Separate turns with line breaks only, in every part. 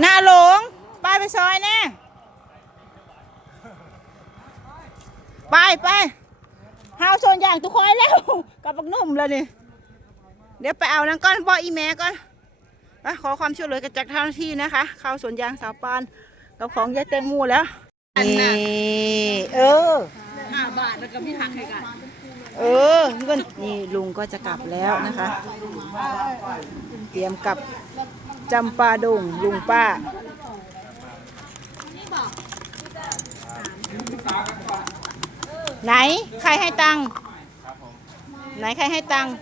หน้าหลงไปไปซอยแน่ไปไปเฮาชนอย่างทุกคนแล้วกับบักนุ่มแล้วนี่เดี๋ยวไปเอานั่นก้อนบออีแม่ก่อนขอความช่วยเหลือจากเจ้าหน้าที่นะคะ เข้าสวนยางสาวปานกับของยายแตงโมแล้วนี่เออ
ห้าบาทแล้วก็มีหักให้กัน
เออเงินนี่ลุงก็จะกลับแล้วนะคะ เตรียมกลับ จำปาดงลุงป้า ไหน ใครให้ตังค์ไหนใครให้ตังค์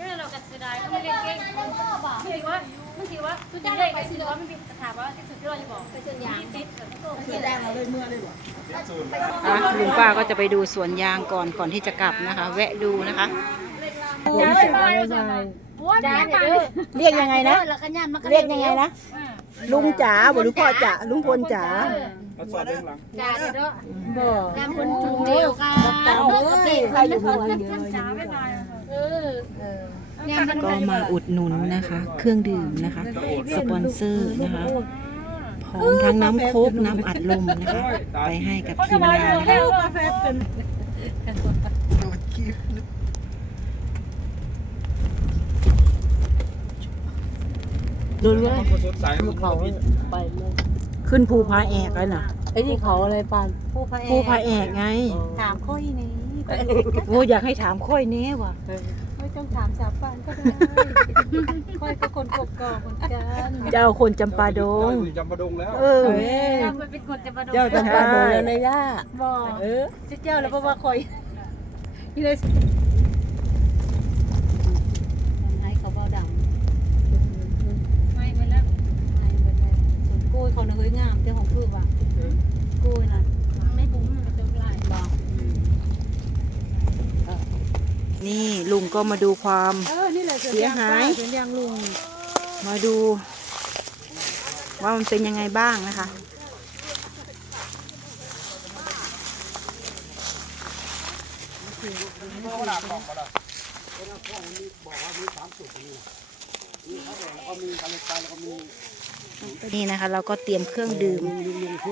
นี่เรากัดสียดายก็ไม่เล่นเก่งไม่คิดว่าไม่คิดว่าทุกอย่างไปซื้อว่าไม่มีถามว่าที่สุดที่เราจะบอกไปส่วนยางติด
ที่แดงเราเลยเมื่อเลยบอก
อะลุงป้าก็จะไปดูสวนยางก่อนก่อนที่จะกลับนะคะ แวะดูนะคะ
จ้าไปบ้านว่าจ้าไป
เรียกยังไงนะ
แล้วก็ย่านมา
เรียกยังไงนะ ลุงจ๋าบ่หรือพ่อจ๋าลุงพลจ๋า
จ้าเด้อ
บ่
จ้าคนถูกเดียวกัน
ใครอยู่เมืองเยอะ
จ้าไม่มาเออเนี่ยมัน
ก็มาอุดหนุนนะคะ เครื่องดื่มนะคะ สปอนเซอร์นะคะพร้อมทั้งน้ำโค้กน้ำอัดลมนะคะ ไปให้กับทีมงานนะคะ
ดูเลย
สายมัน
เขาไปเลย
ขึ้นภูพาแอกเลยน่ะ
ไอ้นี่เขาอะไรปาน
ภูพาแอกไง
ถามค่อยนี้
โอ้อยากให้ถามค่อยแน่ว่ะ
ไม่ต้องถามสาวปานก็ได้ค่อยก็คนกกอกเหมือนกัน
เจ้าคนจำปาดง
จำปาดงแล้ว
เออ
จ้าไปเป็นคนจะมาดู
เจ้าจำปาดูแล้วนะย่า
บอก
เออ
เจ้าแล้วเพราะว่าคอยนี่เลยให้เขาเบาดำ
ไม่ไปแล้ว
ให้เบิดเลยส่ว นะเฮ้ยงามเจ้าของพืชว่ะกูน่ะ
ไม่บุ้มมันจะลาย
บอก
นี่ลุงก็มาดูความ
เออนี่หละ
เสียหาย
สนยางลุง
มาดู ว่ามันเป็นยังไงบ้างนะคะ
บอกว่ามีสามสุด
นี่
มีเขาเองแล้วก็มีการเล็กไปแล้วก็มี
นี่นะคะเราก็เตรียมเครื่องดื่ม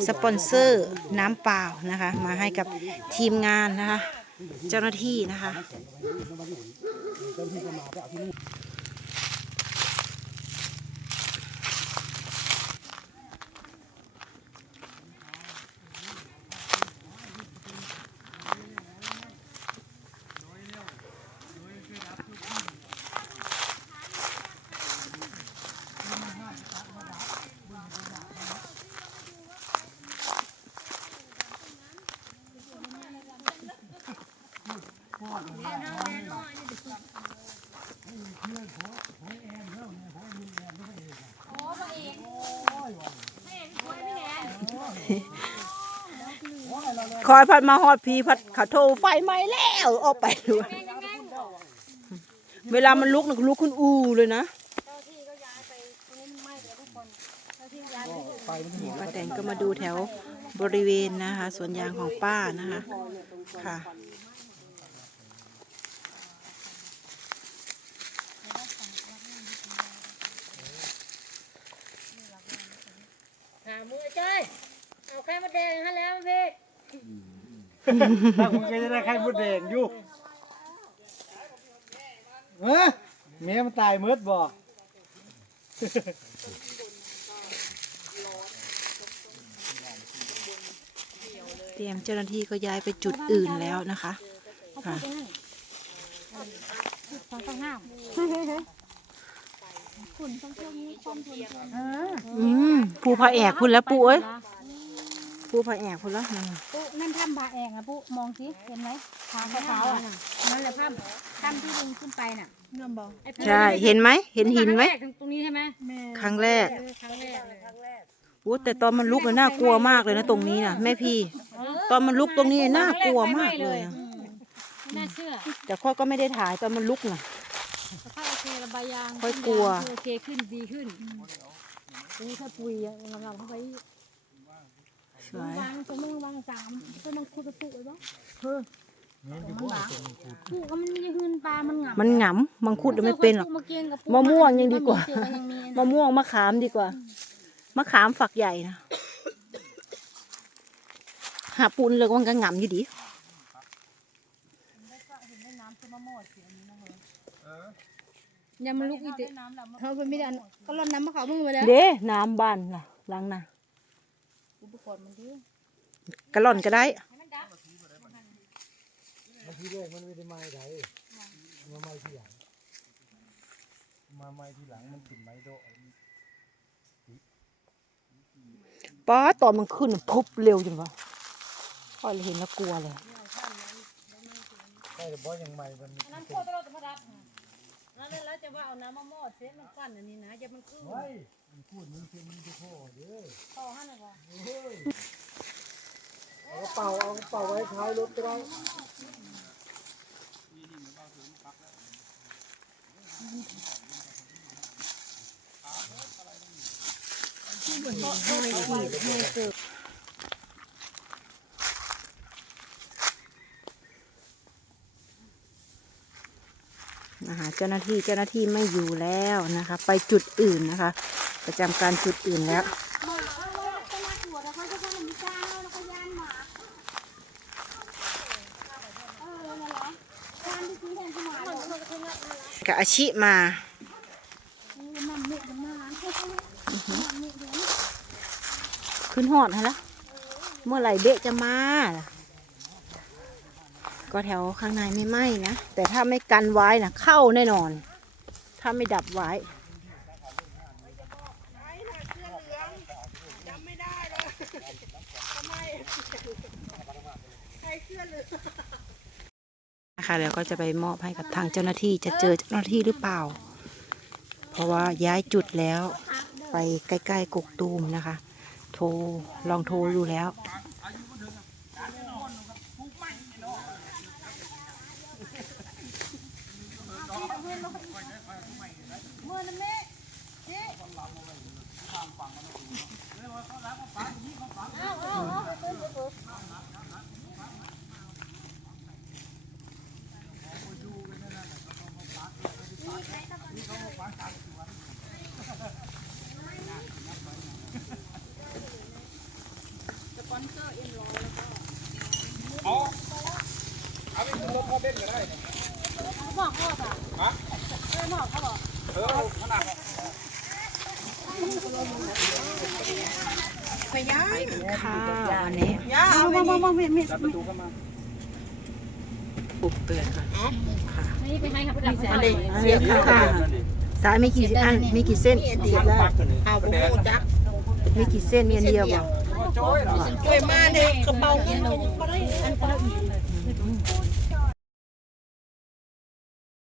สปอนเซอร์น้ำเปล่านะคะ มาให้กับทีมงานนะคะ เจ้าหน้าที่นะคะ คอยพัดมาฮอดพีพัดขาโทไฟไหม้แล้วออกไปดูเวลามันลุกนะลุกขึ้นอูเลยนะนี่ป้าแตงก็มาดูแถวบริเวณนะคะสวนยางของป้านะคะค่ะ
มือจ้อยเอาแค่มาแดงให้แล้วพี่
ถ้าคุณก็จะได้ไข่มดแดงอยู่เฮ้ยเมียมันตายเมืดบ่
เตรียมเจ้าหน้าที่ก็ย้ายไปจุดอื่นแล้วนะคะค่ะ
ฟังต้องห้าม
อืมภูผาแอกพุ่นแล้วปูเอ้ยภูผาแอกพุ่นแล้วนั่นน่ะ
ปุ๊นั่นถ้ำบาแองนะปุ๊มองสิเห็นไหมทางขาวๆอะนั่นแหละถ้ำถ้ำที่ลุงขึ้นไปน่ะ
น้ำบอก
ไอ้พวก
ใช่เห็นไหมเห็นหินไหม
ครั้งแรกตรงนี้ใช่ไหม
ครั้งแรก
เออครั้งแรกเลย
โอ้แต่ตอนมันลุกน่ะน่ากลัวมากเลยนะตรงนี้นะแม่พี่ ตอนมันลุกตรงนี้น่ากลัวมากเลยอะ
ไม่น่าเชื่อ
แต่ข้อยก็ไม่ได้ถ่ายตอนมันลุกน่ะ
สภาพโอ เคระบายยาง
ค่อยกลัว
โอเคขึ้นดีขึ้นนี่ถ้าปุยอะเราเข้าไป
สวย
วางตัวมึงวางสามก็ต้องคุยไปปุ๊บเลยบ้าง
นี่อยู่บ่ตรงนี้พูด
ปลูกก็มันยังหืนปลา มันหงำ
มันหงำมังคุดไม่เป็นหรอก
มาเกียงกับ
มะม่วงยังดีกว่า
เสือยังมี
มะม่วงมะขามดีกว่า มะขามฝักใหญ่นะ หาปูนเลยว่ามันก็หงำอยู่ดี
ยามันลุกอีกเตะเขาเป็นไม่ได้อันก็รดน้ำมะขามมึงไปแล้ว
เด้น้ำบ้านล่ะล้างนา
อุปกรณ์มันดี
กระหล่อนก็ได้
บางทีแรกมันไม่ได้ไม้ใดมาไม้ที่หลังมาไม้ที่หลังมันขึ้นไม้โดะ
ป้าตอนมันขึ้นน่ะพุบเร็วจังวะพอเราเห็นแล้วกลัวเลย
ใช่แต่บ่ยังไม้มัน
น้ำโคตรเราจะพดับ นั่นแล้วจะว่าเอาน้ำมะม่วงเสียมันกั้นอันนี้นะจะมันขึ้น
เฮ้ยมันพูดมันคือมันจะโคเด้อ
ต่อให้หน่อยว่า
เอากระเป๋าเอากระเป๋าไว้ท้ายรถก็ได้
นะคะเจ้าหน้าที่เจ้าหน้าที่ไม่อยู่แล้วนะคะ ไปจุดอื่นนะคะ ประจำการจุดอื่นแล้วกับอาชิมาขึ้นหอดฮะละเมื่อไหร่เบะจะมาล่ะ ก็แถวข้างในไม่ไหม้นะ แต่ถ้าไม่กันไว้นะเข้าแน่นอน ถ้าไม่ดับไว้นะคะแล้วก็จะไปมอบให้กับทางเจ้าหน้าที่จะเจอเจ้าหน้าที่หรือเปล่า เพราะว่าย้ายจุดแล้วไปใกล้ๆกกตูมนะคะ โทรลองโทรดูแล้ว
มือนั่นแม่เจ๊
ค่ะวันนี้ย่าเอาปุบเตือนค่ะค่ะ
นี่ไปให้ครับประดับ
อันนี้ค่ะสายไม่กี่อันไม่กี่เส้นเสียบได้ว
เอาบุกจัก
ไม่กี่เส้นมีอันเดียวบอก
ช่วยมาเด็กกระเป๋าเงินก็ได้อันเปล่าอีก